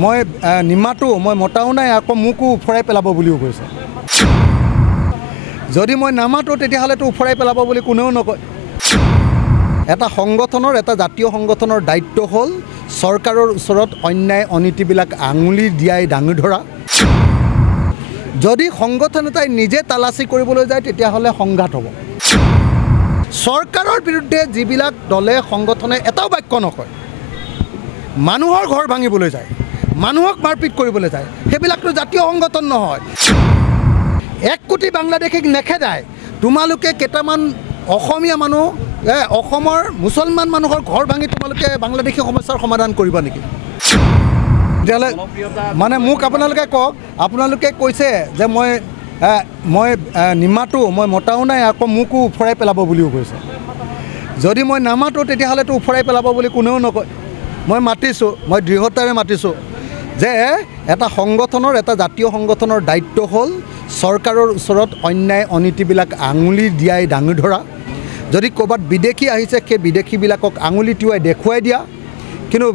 মই নিমাতো মই মতাও নাই আকৌ মোকো উফৰাই পেলাব বুলিও কৈছে যদি মই নামাতো তেতিয়াহ'লেতো উফৰাই পেলাব বুলি কোনেও নকয় এটা সংগঠনৰ এটা জাতীয় সংগঠনৰ দায়িত্ব হ'ল চৰকাৰৰ ওচৰত অন্যায় অনীতিবিলাক আঙুলি দিয়াই দাঙি ধৰা যদি সংগঠন এটাই নিজে তালাচি কৰিবলৈ যায় তেতিয়াহ'লে সংঘাত হ'ব চৰকাৰৰ বিৰুদ্ধে যিবিলাক দলে সংগঠনে এটাও বাক্য নকয় মানুহৰ ঘৰ ভাঙিবলৈ যায় মানুহক মাৰপিট কৰিবলৈ যায় সেইবিলাকতো জাতীয় সংগঠন নহয় 1 কোটি বাংলাদেশীক নেখেদায় তোমালোকে কেইটামান অসমীয়া মানুহ অসমৰ মুছলমান মানুহৰ ঘৰ ভাঙি তোমালোকে বাংলাদেশী সমস্যাৰ সমাধান কৰিবা নেকি মানে মোক আপোনালোকে কওক আপোনালোকে কৈছে যে মই নিমাতো মই মতাও নাই আকৌ মোকো উফৰাই পেলাব বুলিও কৈছে যদি মই নামাতো তেতিয়াহ'লেতো উফৰাই পেলাব বুলি কোনেও নকয় মই মাতিছোঁ মই দৃঢ়তাৰে মাতিছোঁ যে এটা সংগঠনৰ এটা জাতীয় সংগঠনৰ দায়িত্ব হ'ল চৰকাৰৰ ওচৰত অন্যায় অনীতিবিলাক আঙুলি দিয়াই দাঙি ধৰা যদি ক'ৰবাত বিদেশী আহিছে সেই বিদেশীবিলাকক আঙুলি টিওৱাই দেখুৱাই দিয়া কিন্তু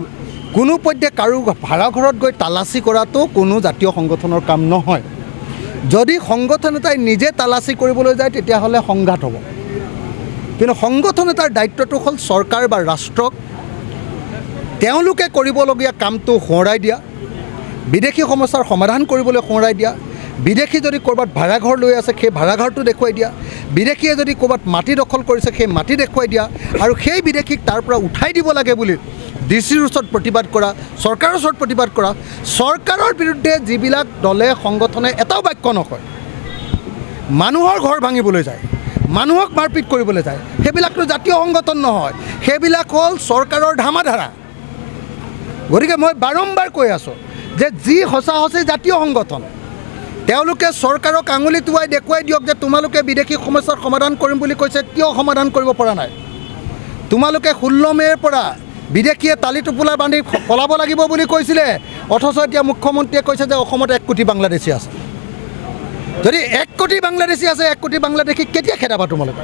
কোনো পধ্যে কাৰো ভাড়া ঘৰত গৈ তালাচি কৰাটো কোনো জাতীয় সংগঠনৰ কাম নহয় যদি সংগঠন এটাই নিজে তালাচি কৰিবলৈ যায় তেতিয়াহ'লে সংঘাত হ'ব কিন্তু সংগঠন এটাৰ দায়িত্বটো হ'ল চৰকাৰ বা ৰাষ্ট্ৰক তেওঁলোকে কৰিবলগীয়া কামটো সোঁৱৰাই দিয়া বিদেশী সমস্যাৰ সমাধান কৰিবলৈ সোঁৱৰাই দিয়া বিদেশী যদি ক'ৰবাত ভাড়াঘৰ লৈ আছে সেই ভাড়াঘৰটো দেখুৱাই দিয়া বিদেশীয়ে যদি ক'ৰবাত মাটি দখল কৰিছে সেই মাটি দেখুৱাই দিয়া আৰু সেই বিদেশীক তাৰ পৰা উঠাই দিব লাগে বুলি ডিচিৰ ওচৰত প্ৰতিবাদ কৰা চৰকাৰৰ ওচৰত প্ৰতিবাদ কৰা চৰকাৰৰ বিৰুদ্ধে যিবিলাক দলে সংগঠনে এটাও বাক্য নকয় মানুহৰ ঘৰ ভাঙিবলৈ যায় মানুহক মাৰপিট কৰিবলৈ যায় সেইবিলাকতো জাতীয় সংগঠন নহয় সেইবিলাক হ'ল চৰকাৰৰ ধামাধাৰা গতিকে মই বাৰম্বাৰ কৈ আছোঁ যে যি সঁচা জাতীয় সংগঠন তেওঁলোকে চৰকাৰক আঙুলি টুৱাই দেখুৱাই দিয়ক যে তোমালোকে বিদেশী সমস্যাৰ সমাধান কৰিম বুলি কৈছে কিয় সমাধান কৰিব পৰা নাই তোমালোকে 16 মে'ৰ পৰা বিদেশীয়ে তালি টোপোলা বান্ধি পলাব লাগিব বুলি কৈছিলে অথচ এতিয়া মুখ্যমন্ত্ৰীয়ে কৈছে যে অসমত 1 কোটি বাংলাদেশী আছে যদি 1 কোটি বাংলাদেশী আছে 1 কোটি বাংলাদেশীক কেতিয়া খেদাবা তোমালোকে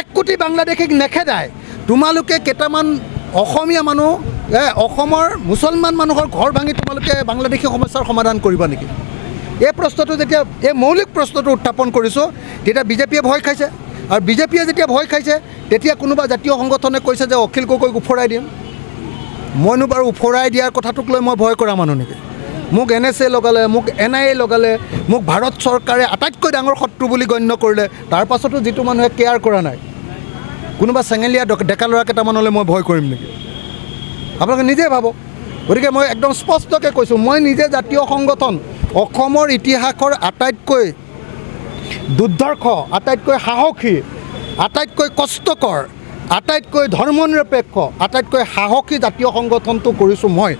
1 কোটি বাংলাদেশীক নেখেদায় তোমালোকে কেইটামান অসমীয়া মানুহ অসমৰ মুছলমান মানুহৰ ঘৰ ভাঙি তোমালোকে বাংলাদেশী সমস্যাৰ সমাধান কৰিবা নেকি এই প্ৰশ্নটো যেতিয়া এই মৌলিক প্ৰশ্নটো উত্থাপন কৰিছোঁ তেতিয়া বিজেপিয়ে ভয় খাইছে আৰু বিজেপিয়ে যেতিয়া ভয় খাইছে তেতিয়া কোনোবা জাতীয় সংগঠনে কৈছে যে অখিল গগৈক উফৰাই দিম মইনো বাৰু উফৰাই দিয়াৰ কথাটোক লৈ মই ভয় কৰা মানুহ নেকি মোক NSA লগালে মোক NIA লগালে মোক ভাৰত চৰকাৰে আটাইতকৈ ডাঙৰ শত্ৰু বুলি গণ্য কৰিলে তাৰ পাছতো যিটো মানুহে কেয়াৰ কৰা নাই কোনোবা চেঙেলীয়া ডেকা ল'ৰা কেইটামানলৈ মই ভয় কৰিম নেকি আপোনালোকে নিজে ভাবক গতিকে মই একদম স্পষ্টকৈ কৈছোঁ মই নিজে জাতীয় সংগঠন অসমৰ ইতিহাসৰ আটাইতকৈ দুৰ্ধৰ্ষ আটাইতকৈ সাহসী আটাইতকৈ কষ্টকৰ আটাইতকৈ ধৰ্মনিৰপেক্ষ আটাইতকৈ সাহসী জাতীয় সংগঠনটো কৰিছোঁ মই